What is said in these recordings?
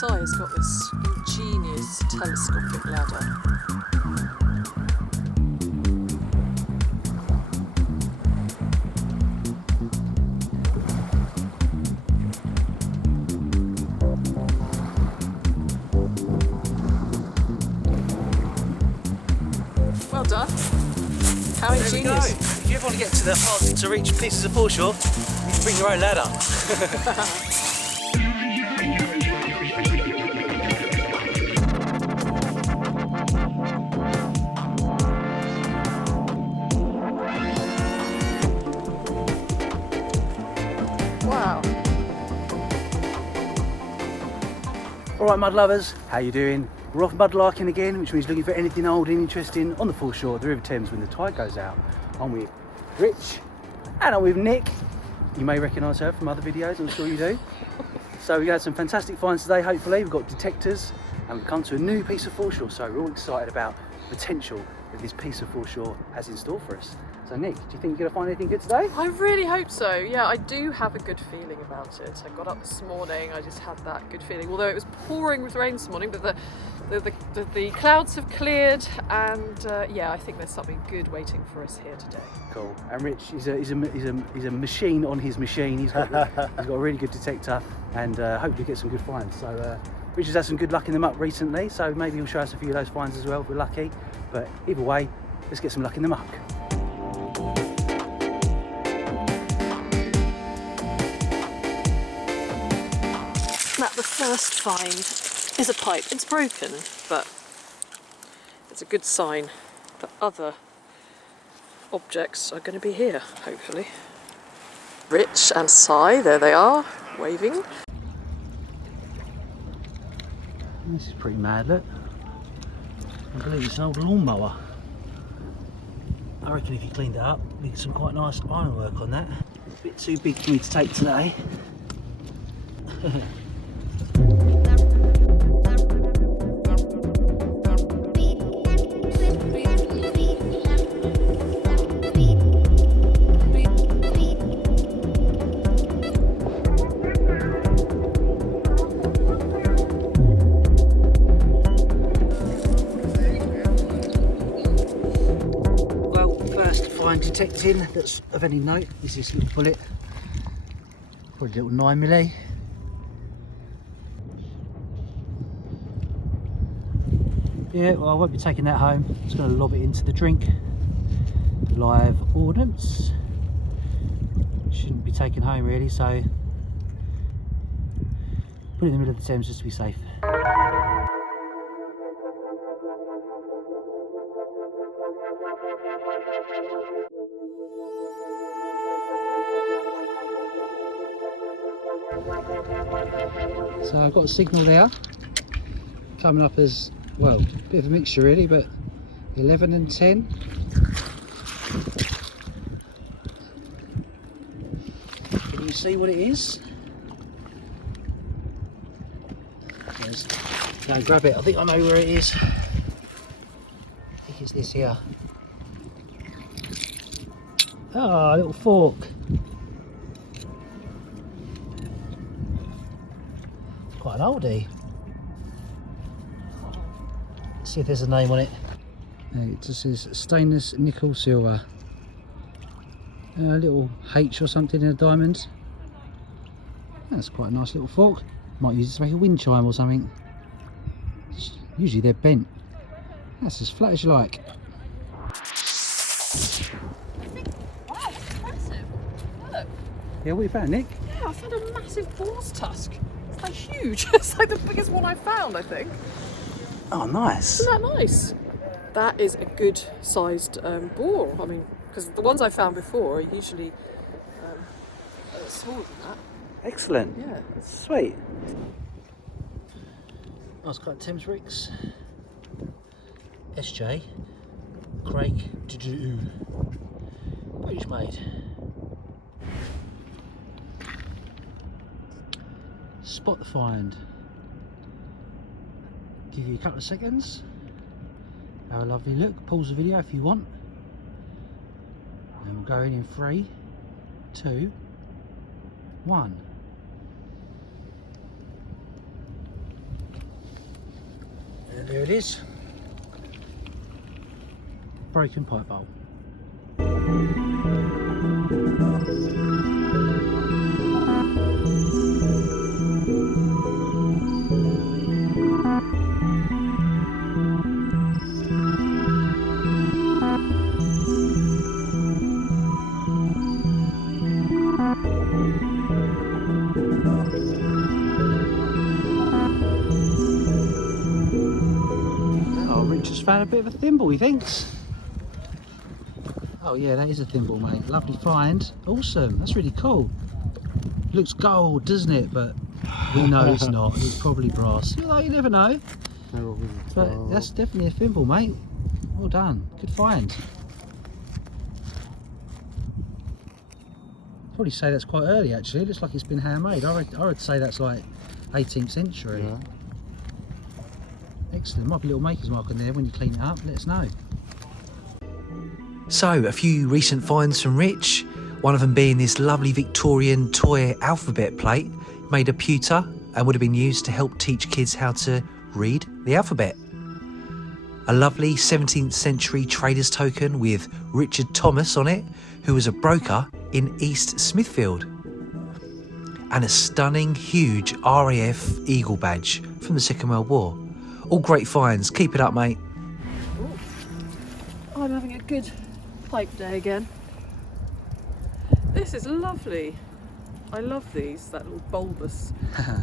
Si has got this ingenious telescopic ladder. Well done. How ingenious. If you ever want to get to the hard to reach pieces of foreshore, you can bring your own ladder. Wow. Alright mud lovers, how you doing? We're off mudlarking again, which means looking for anything old and interesting on the foreshore of the River Thames when the tide goes out. I'm with Rich and I'm with Nick. You may recognise her from other videos, I'm sure you do. So we had some fantastic finds today, hopefully. We've got detectors and we've come to a new piece of foreshore, so we're all excited about the potential that this piece of foreshore has in store for us. So Nick, do you think you're going to find anything good today? I really hope so. Yeah, I do have a good feeling about it. I got up this morning, I just had that good feeling. Although it was pouring with rain this morning, but the clouds have cleared, and yeah, I think there's something good waiting for us here today. Cool. And Rich, he's a machine on his machine. He's got a really good detector, and hopefully get some good finds. So Rich has had some good luck in the muck recently, so maybe he'll show us a few of those finds as well if we're lucky. But either way, let's get some luck in the muck. The first find is a pipe. It's broken, but it's a good sign that other objects are going to be here, hopefully. Rich and Si, there they are, waving. This is pretty mad, look. I believe it's an old lawnmower. I reckon if you cleaned it up, we get some quite nice ironwork on that. It's a bit too big for me to take today. Detecting that's of any note is this little bullet, probably a little 9mm. Yeah, well I won't be taking that home, just going to lob it into the drink. Live ordnance, shouldn't be taken home really, so put it in the middle of the Thames just to be safe. So I've got a signal there, coming up as, well, a bit of a mixture really, but 11 and 10. Can you see what it is? Yes. Go grab it, I think I know where it is. I think it's this here. Ah, a little fork. Quite an oldie. Let's see if there's a name on it. It just says stainless nickel silver. A little H or something in a diamond. That's quite a nice little fork. Might use it to make a wind chime or something. Usually they're bent. That's as flat as you like. Wow, impressive. Look. Yeah, what you found, Nick? Yeah, I found a massive boar's tusk. It's like huge. It's like the biggest one I've found, I think. Oh, nice. Isn't that nice? That is a good sized boar. I mean, because the ones I found before are usually smaller than that. Excellent. Yeah. That's sweet. Nice cut Thames Ricks. SJ. Craig. British made. Spot the find. Give you a couple of seconds. Have a lovely look. Pause the video if you want. And we'll go in 3, 2, 1. There it is. Broken pipe bowl. Oh, Rich has found a bit of a thimble, he thinks. Oh yeah, that is a thimble, mate. Lovely find. Awesome. That's really cool. Looks gold, doesn't it? But we know it's not. It's probably brass. Although you never know. But that's definitely a thimble, mate. Well done. Good find. Probably say that's quite early, actually. It looks like it's been handmade. I would say that's like 18th century. Yeah. Excellent. Might be a little maker's mark on there when you clean it up. Let us know. So, a few recent finds from Rich, one of them being this lovely Victorian toy alphabet plate made of pewter and would have been used to help teach kids how to read the alphabet. A lovely 17th century trader's token with Richard Thomas on it, who was a broker in East Smithfield. And a stunning, huge RAF Eagle badge from the Second World War. All great finds. Keep it up, mate. Oh, I'm having a good pipe day again. This is lovely. I love these, that little bulbous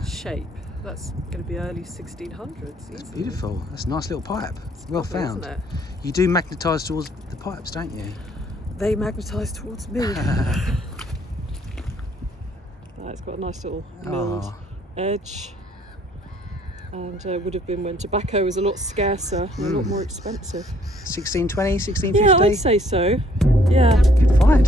shape. That's going to be early 1600s. That's beautiful. That's a nice little pipe. It's well lovely, found. isn't it? You do magnetise towards the pipes, don't you? They magnetise towards me. It's got a nice little milled edge. And would have been when tobacco was a lot scarcer and a lot more expensive. 1620, 1650? Yeah, I'd say so. Yeah. Good find.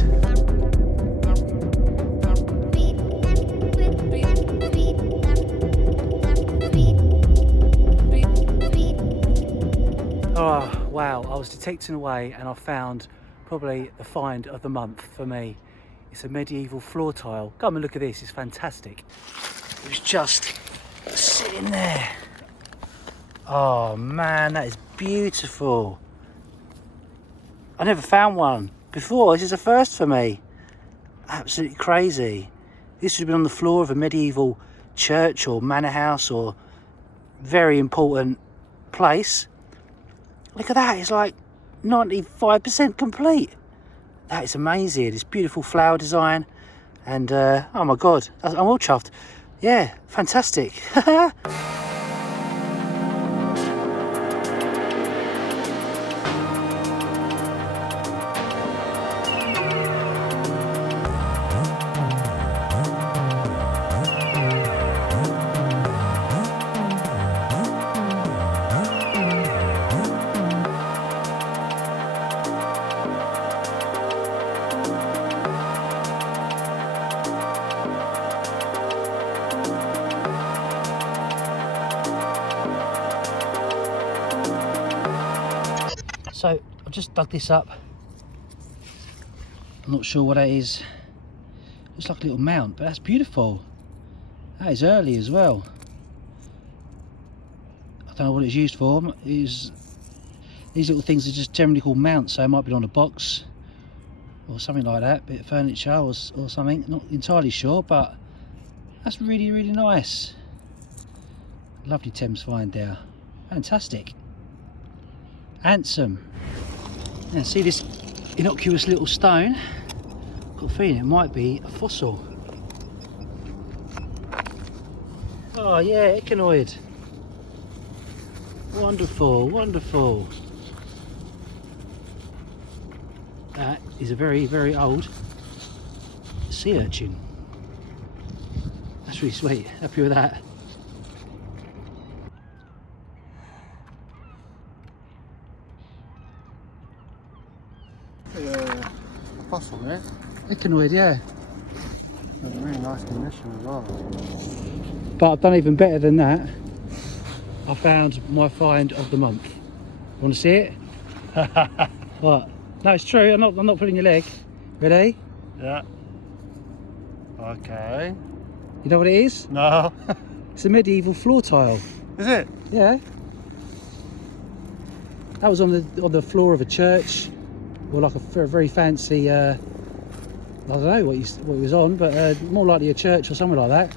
Oh, wow. I was detecting away and I found probably the find of the month for me. It's a medieval floor tile. Come and look at this, it's fantastic. It was just sitting there. Oh man, that is beautiful. I never found one before. This is a first for me. Absolutely crazy. This would have been on the floor of a medieval church or manor house or very important place. Look at that, it's like 95% complete. That is amazing. It's beautiful flower design and oh my god, I'm all chuffed. Yeah, fantastic. So I've just dug this up. I'm not sure what that is. Looks like a little mount, but that's beautiful. That is early as well. I don't know what it's used for. These little things are just generally called mounts, so it might be on a box or something like that, bit of furniture or something. Not entirely sure, but that's really, really nice. Lovely Thames find there. Fantastic. Handsome. Now see this innocuous little stone? Got a feeling it might be a fossil. Oh yeah, ECHINOID. Wonderful, wonderful. That is a very, very old sea urchin. That's really sweet. Happy with that. Fossil, yeah? ECHINOID, yeah. It's a really nice condition as well. But I've done even better than that. I found my find of the month. Want to see it? What? No, it's true. I'm not pulling your leg. Ready? Yeah. Okay. You know what it is? No. It's a medieval floor tile. Is it? Yeah. That was on the floor of a church, or like a very fancy. I don't know what it was on, but more likely a church or something like that.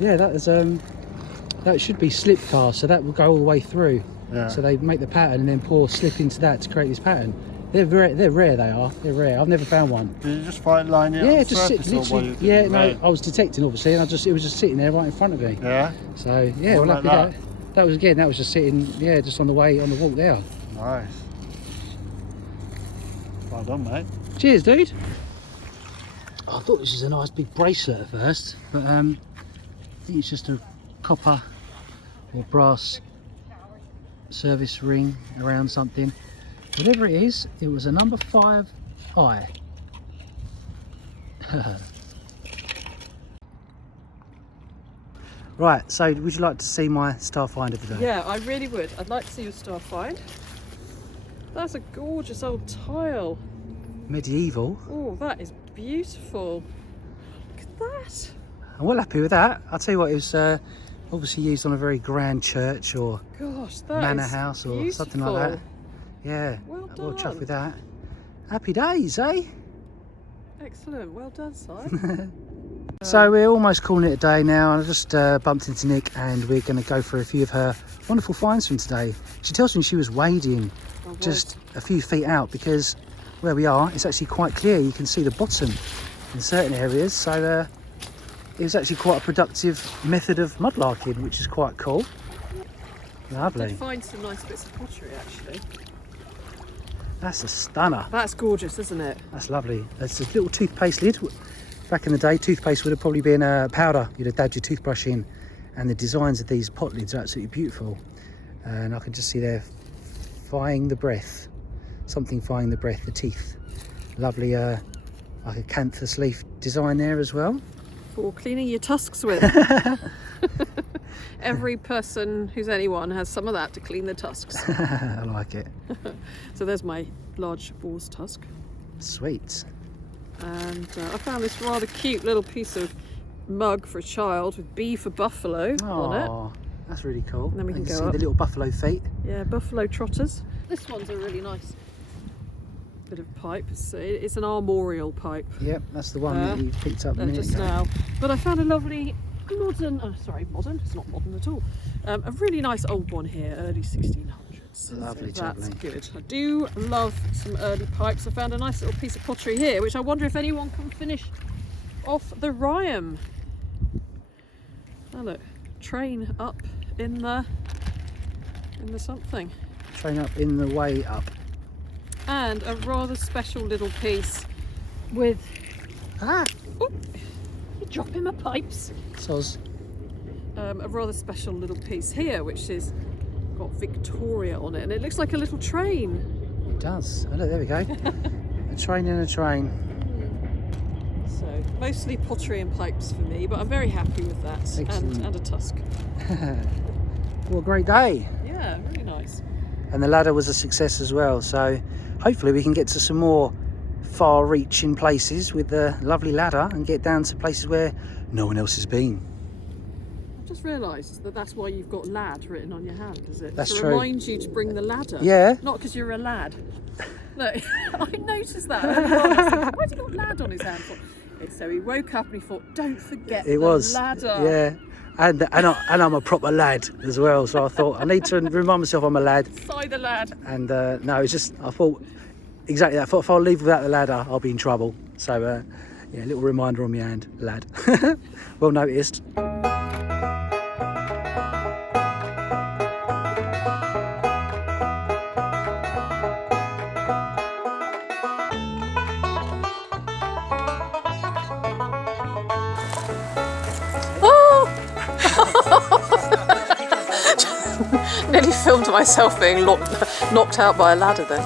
Yeah, that is that should be slip cast, so that will go all the way through. Yeah. So they make the pattern and then pour slip into that to create this pattern. They're rare. They're rare. I've never found one. Did you just find line it? Yeah, on just sit, surface, or literally. while you Yeah, did no, it? I was detecting obviously, and it was just sitting there right in front of me. Yeah. So yeah, What well, like happy that was just sitting, yeah, just on the walk there. Nice. Well done, mate. Cheers, dude. I thought this was a nice big bracelet at first, but I think it's just a copper or brass service ring around something. Whatever it is, it was a number 5 eye. Right, so would you like to see my star find of the day? Yeah, I really would. I'd like to see your star find. That's a gorgeous old tile. Medieval. Oh, that is beautiful. Look at that. I'm well happy with that. I'll tell you what, it was obviously used on a very grand church or Gosh, that manor is house or beautiful. something like that. Yeah, Well I'm well chuffed done. with that. Happy days, eh? Excellent. Well done, Si. So we're almost calling it a day now. I just bumped into Nick and we're going to go for a few of her wonderful finds from today. She tells me she was wading just a few feet out because where we are, it's actually quite clear. You can see the bottom in certain areas. So it was actually quite a productive method of mudlarking, which is quite cool. I Lovely. did find some nice bits of pottery, actually. That's a stunner. That's gorgeous, isn't it? That's lovely. It's a little toothpaste lid. Back in the day, toothpaste would have probably been a powder. You'd have dabbed your toothbrush in, and the designs of these pot lids are absolutely beautiful. And I can just see there, fying the breath. Something fying the breath, the teeth. Lovely, like a canthus leaf design there as well. For cleaning your tusks with. Every person who's anyone has some of that to clean their tusks. I like it. So there's my large boar's tusk. Sweet. And I found this rather cute little piece of mug for a child with B for buffalo on it. Oh, that's really cool. And then we You can go see up. the little buffalo feet. Yeah, buffalo trotters. This one's a really nice bit of pipe. It's an armorial pipe. Yep, that's the one that you picked up a minute Just ago. now. But I found a lovely modern, modern, it's not modern at all. A really nice old one here, early 1600s. Lovely, so that's lovely. good. I do love some early pipes. I found a nice little piece of pottery here, which I wonder if anyone can finish off the rhyme. Oh look, train up in the something. Train up in the way up. And a rather special little piece with, Ah! you're dropping my pipes. Soz. A rather special little piece here, which is got Victoria on it, and it looks like a little train. It does. Oh, look, there we go. A train in a train. So mostly pottery and pipes for me, but I'm very happy with that. Excellent. And a tusk. What a great day. Yeah, really nice. And the ladder was a success as well. So hopefully we can get to some more far-reaching places with the lovely ladder and get down to places where no one else has been. I've just realised that that's why you've got lad written on your hand, is it? That's to true. remind you to bring the ladder. Yeah. Not because you're a lad. No, I noticed that earlier on. I was thinking, why has he got lad on his hand for? Okay, so he woke up and he thought, don't forget the ladder. Yeah. And I'm a proper lad as well, so I thought I need to remind myself I'm a lad. Sigh the lad. And no, it's just I thought exactly that. I thought if I leave without the ladder, I'll be in trouble. So yeah, a little reminder on my hand, lad. Well noticed. Nearly filmed myself being knocked out by a ladder then.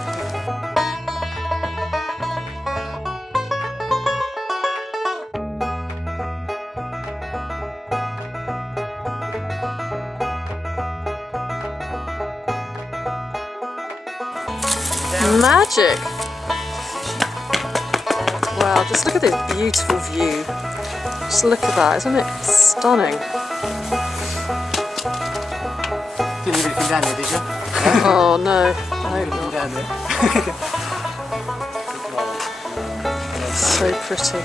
Magic! Wow, just look at this beautiful view. Just look at that, isn't it stunning? Didn't even looking down there, did you? Oh no, I hope Looking not. down there. So pretty.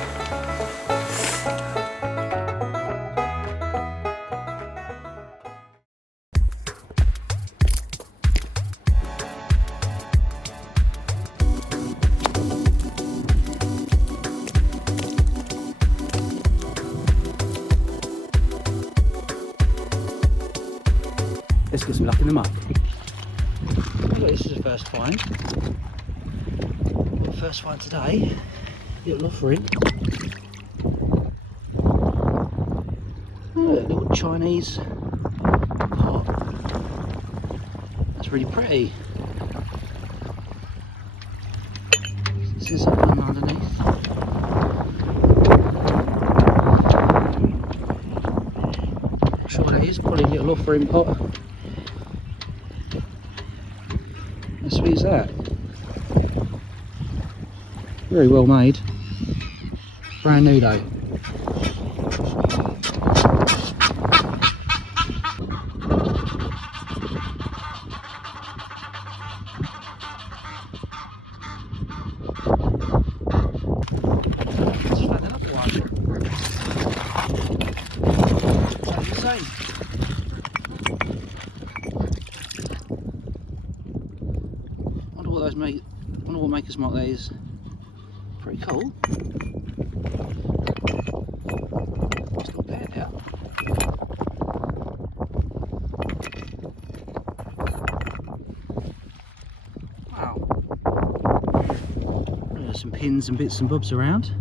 Let's get some luck in the muck. Oh, look, this is the first find. Well, first find today. Little offering. Oh, little Chinese pot. That's really pretty. This is one underneath. Not sure what that is. Probably a little offering pot. How sweet is that? Very well made. Brand new though. Let's find another one. Exactly the same. Wonder what those make. Wonder what maker's mark that is. Pretty cool. It's not bad now. Wow. There's some pins and bits and bobs around.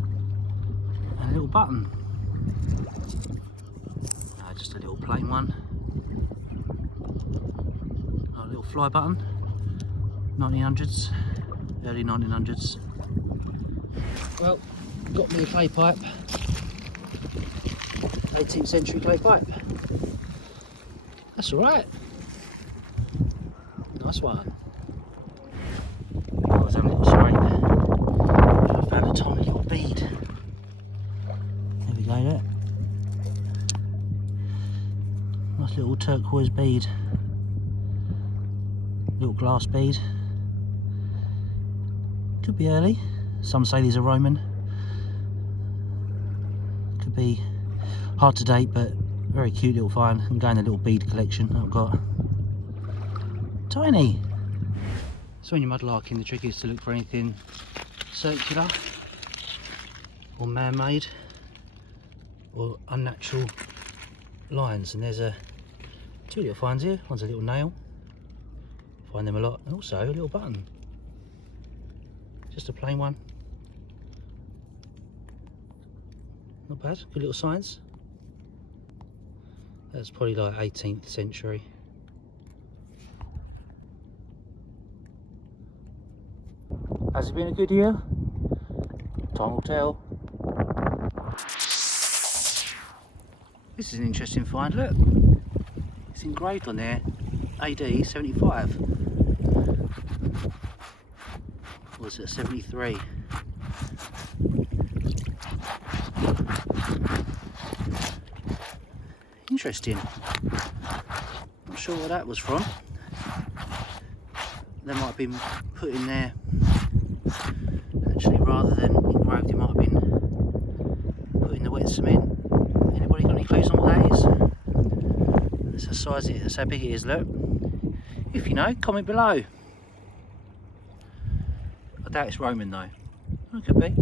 And a little button. Just a little plain one. A little fly button. 1900s. Early 1900s. Well, got me a clay pipe. 18th century clay pipe. That's alright. Nice one. I was having a little scrape. I found a tiny little bead. There we go, look. Nice little turquoise bead. Little glass bead. Could be early. Some say these are Roman. Could be hard to date, but very cute little find. I'm going a little bead collection that I've got. Tiny. So when you're mudlarking, the trick is to look for anything circular or man-made or unnatural lines. And there's two little finds here. One's a little nail. Find them a lot. And also a little button. Just a plain one. Not bad, good little science. That's probably like 18th century. Has it been a good year? Time will tell. This is an interesting find, look. It's engraved on there, AD 75. Or was it 73? Interesting. Not sure where that was from. They might have been put in there. Actually, rather than engraved, it might have been put in the wet cement. Anybody got any clues on what that is? That's the size. That's how big it is. Look. If you know, comment below. I doubt it's Roman though. It could be.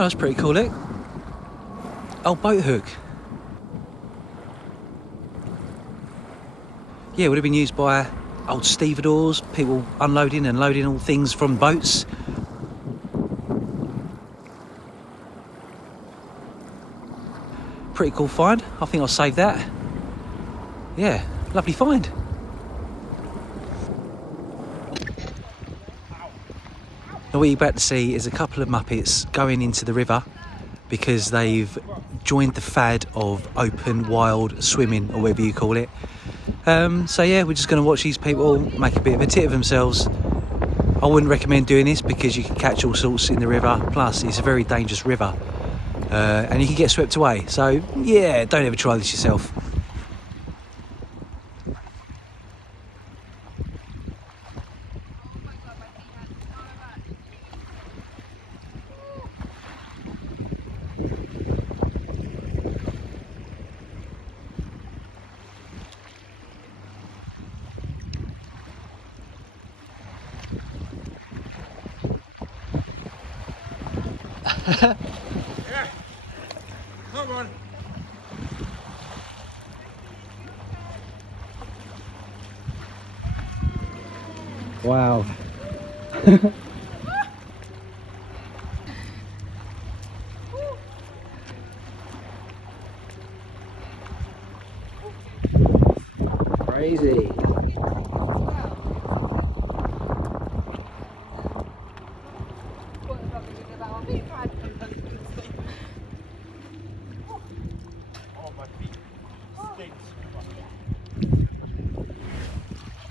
Oh, that's pretty cool, look. Old boat hook. Yeah, it would have been used by old stevedores, people unloading and loading all things from boats. Pretty cool find. I think I'll save that. Yeah, lovely find. Now what you're about to see is a couple of Muppets going into the river because they've joined the fad of open, wild swimming, or whatever you call it. So yeah, we're just going to watch these people make a bit of a tit of themselves. I wouldn't recommend doing this because you can catch all sorts in the river, plus it's a very dangerous river, and you can get swept away. So yeah, don't ever try this yourself. Come on. Wow. Crazy.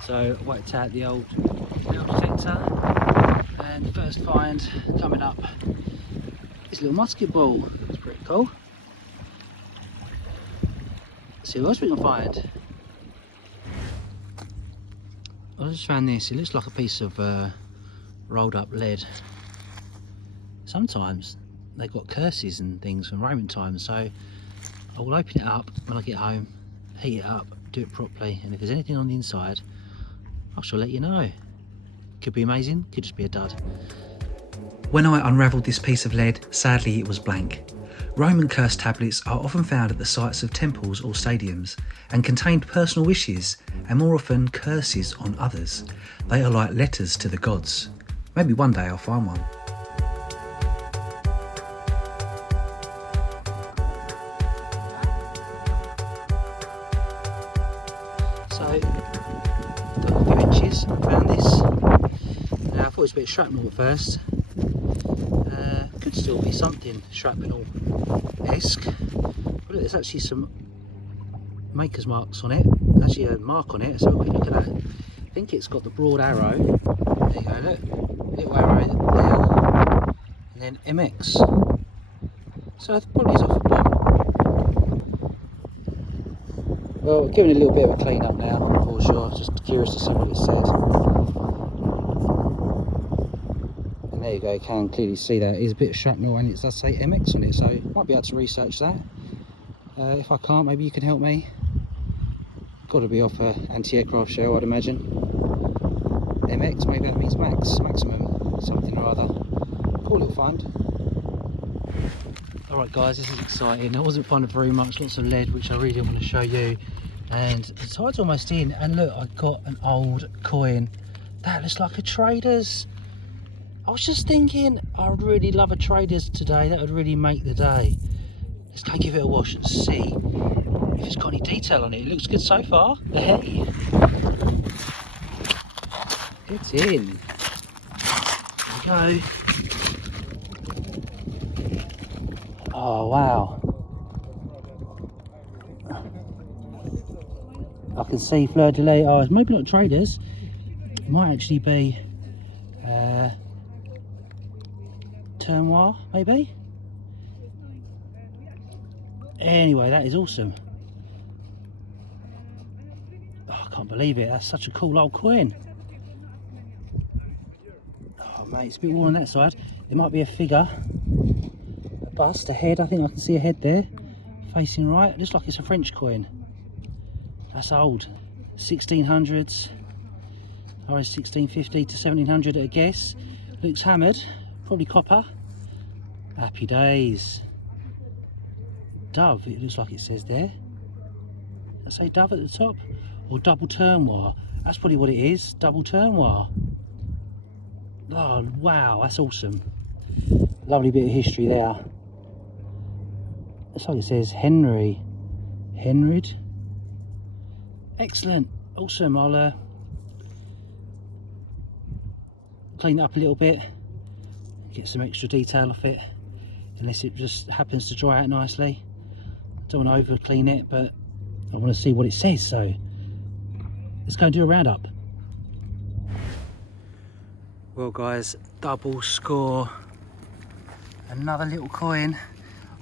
So worked out the old detector, and the first find coming up is a little musket ball. It's pretty cool. Let's see what else we can find. I just found this. It looks like a piece of rolled up lead. Sometimes they've got curses and things from Roman times, so I will open it up when I get home, heat it up, do it properly, and if there's anything on the inside, I shall let you know. Could be amazing, could just be a dud. When I unravelled this piece of lead, sadly it was blank. Roman curse tablets are often found at the sites of temples or stadiums and contained personal wishes and more often curses on others. They are like letters to the gods. Maybe one day I'll find one. So, done a few inches, found this. Now I thought it was a bit of shrapnel at first. Could still be something shrapnel-esque. But look, there's actually some maker's marks on it. Actually a mark on it, let's have a quick look at that. I think it's got the broad arrow. There you go, look. Little arrow there. And then MX. So it probably is off a bomb. Well, we're giving it a little bit of a clean up now, for sure. Just curious to see what it said. And there you go, you can clearly see that it is a bit of shrapnel and it does say MX on it, so I might be able to research that. If I can't, maybe you can help me. Got to be off a anti-aircraft shell, I'd imagine. MX, maybe that means maximum, something or other. Cool little find. Alright guys, this is exciting. I wasn't finding very much, lots of lead, which I really want to show you. And the tide's almost in, and look, I got an old coin. That looks like a trader's. I was just thinking, I would really love a trader's today. That would really make the day. Let's go give it a wash and see if it's got any detail on it. It looks good so far. Hey, it's in. There we go. Oh wow. I can see fleur de lis. Oh, it's maybe not traders. It might actually be TOURNOIS, maybe. Anyway, that is awesome. Oh, I can't believe it. That's such a cool old coin. Oh mate, it's a bit worn on that side. There might be a figure, a bust, a head. I think I can see a head there, facing right. It looks like it's a French coin. That's old, 1600s, or 1650 to 1700 at a guess. Looks hammered, probably copper. Happy days. Dove, it looks like it says there. Does it say dove at the top? Or double TOURNOIS? That's probably what it is, double TOURNOIS. Oh wow, that's awesome. Lovely bit of history there. Looks like it says Henry. Henrid. Excellent, awesome. I'll clean it up a little bit, get some extra detail off it, unless it just happens to dry out nicely. Don't want to over clean it, but I want to see what it says, so let's go and do a roundup. Well guys, double score. Another little coin.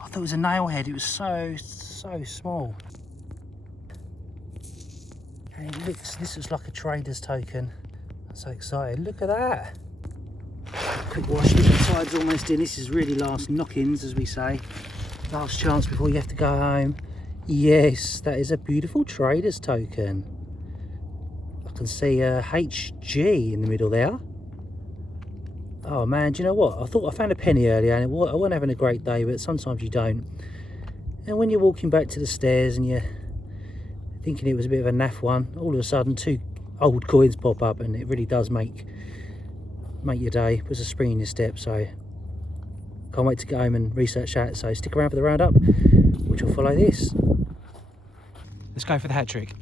I thought it was a nail head, it was so small. And this looks like a trader's token. I'm so excited, look at that. Quick wash, the tide's almost in. This is really last knock-ins, as we say. Last chance before you have to go home. Yes, that is a beautiful trader's token. I can see a HG in the middle there. Oh man, do you know what? I thought I found a penny earlier and I wasn't having a great day, but sometimes you don't. And when you're walking back to the stairs and you're thinking it was a bit of a naff one, all of a sudden 2 old coins pop up, and it really does make your day. Puts a spring in your step, so can't wait to get home and research that. So stick around for the roundup, which will follow this. Let's go for the hat trick.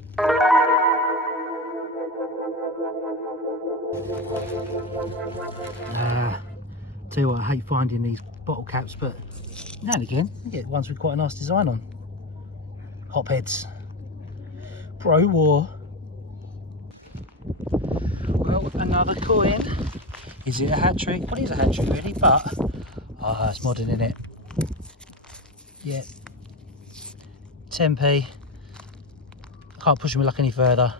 Tell you what, I hate finding these bottle caps, but now and again you get ones with quite a nice design on. Hopheads. Pro War. Well, another coin. Is it a hat trick? Well, it is a hat trick really, but it's modern, isn't it? Yeah. 10p. Can't push my luck any further.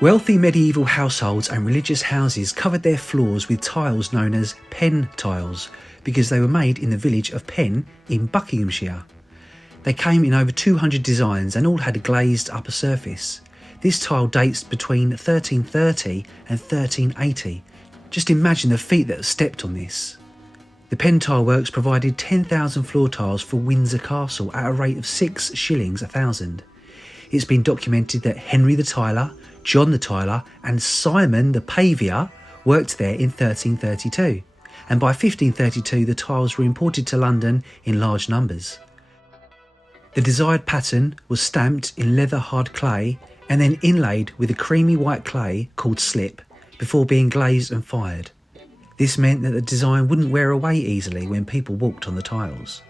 Wealthy medieval households and religious houses covered their floors with tiles known as PENN tiles because they were made in the village of PENN in Buckinghamshire. They came in over 200 designs and all had a glazed upper surface. This tile dates between 1330 and 1380. Just imagine the feet that have stepped on this. The PENN tile works provided 10,000 floor tiles for Windsor Castle at a rate of 6 shillings a thousand. It's been documented that Henry the Tiler, John the Tiler and Simon the Pavior worked there in 1332, and by 1532 the tiles were imported to London in large numbers. The desired pattern was stamped in leather hard clay and then inlaid with a creamy white clay called slip before being glazed and fired. This meant that the design wouldn't wear away easily when people walked on the tiles.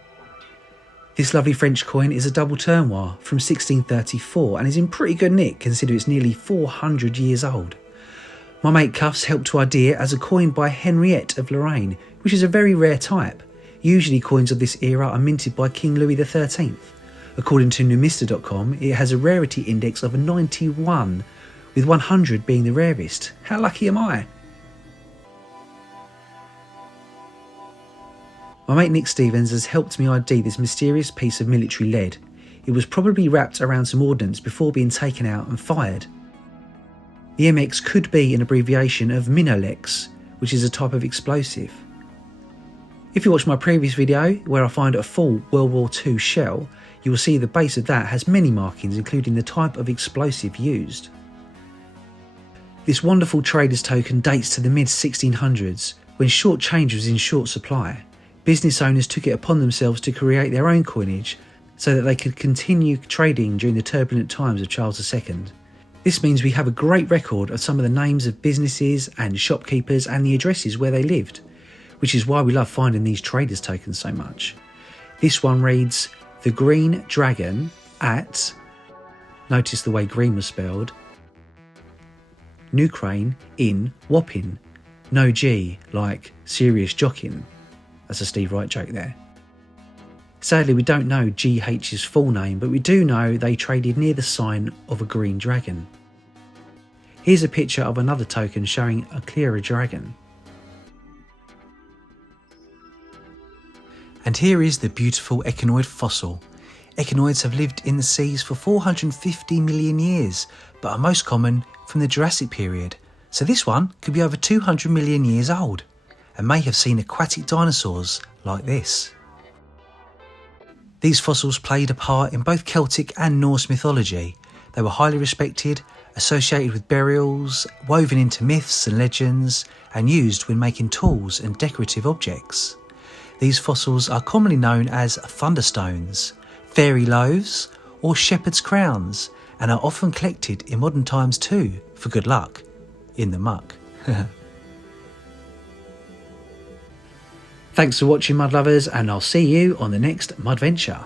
This lovely French coin is a double tournois from 1634 and is in pretty good nick considering it's nearly 400 years old. My mate Cuffs helped to idea as a coin by Henriette of Lorraine, which is a very rare type. Usually coins of this era are minted by King Louis XIII. According to Numista.com, it has a rarity index of 91, with 100 being the rarest. How lucky am I? My mate Nick Stevens has helped me ID this mysterious piece of military lead. It was probably wrapped around some ordnance before being taken out and fired. The MX could be an abbreviation of Minolex, which is a type of explosive. If you watch my previous video where I find a full World War II shell, you will see the base of that has many markings including the type of explosive used. This wonderful trader's token dates to the mid-1600s when short change was in short supply. Business owners took it upon themselves to create their own coinage so that they could continue trading during the turbulent times of Charles II. This means we have a great record of some of the names of businesses and shopkeepers and the addresses where they lived, which is why we love finding these traders tokens so much. This one reads, The Green Dragon at, notice the way green was spelled, New Crane in Wappin. No G, like serious jockin'. That's a Steve Wright joke there. Sadly, we don't know GH's full name, but we do know they traded near the sign of a green dragon. Here's a picture of another token showing a clearer dragon. And here is the beautiful echinoid fossil. Echinoids have lived in the seas for 450 million years, but are most common from the Jurassic period. So this one could be over 200 million years old, and may have seen aquatic dinosaurs like this. These fossils played a part in both Celtic and Norse mythology, They were highly respected, associated with burials, woven into myths and legends, and used when making tools and decorative objects. These fossils are commonly known as thunderstones, fairy loaves, or shepherd's crowns, and are often collected in modern times too, for good luck, in the muck. Thanks for watching, mud lovers, and I'll see you on the next mud venture.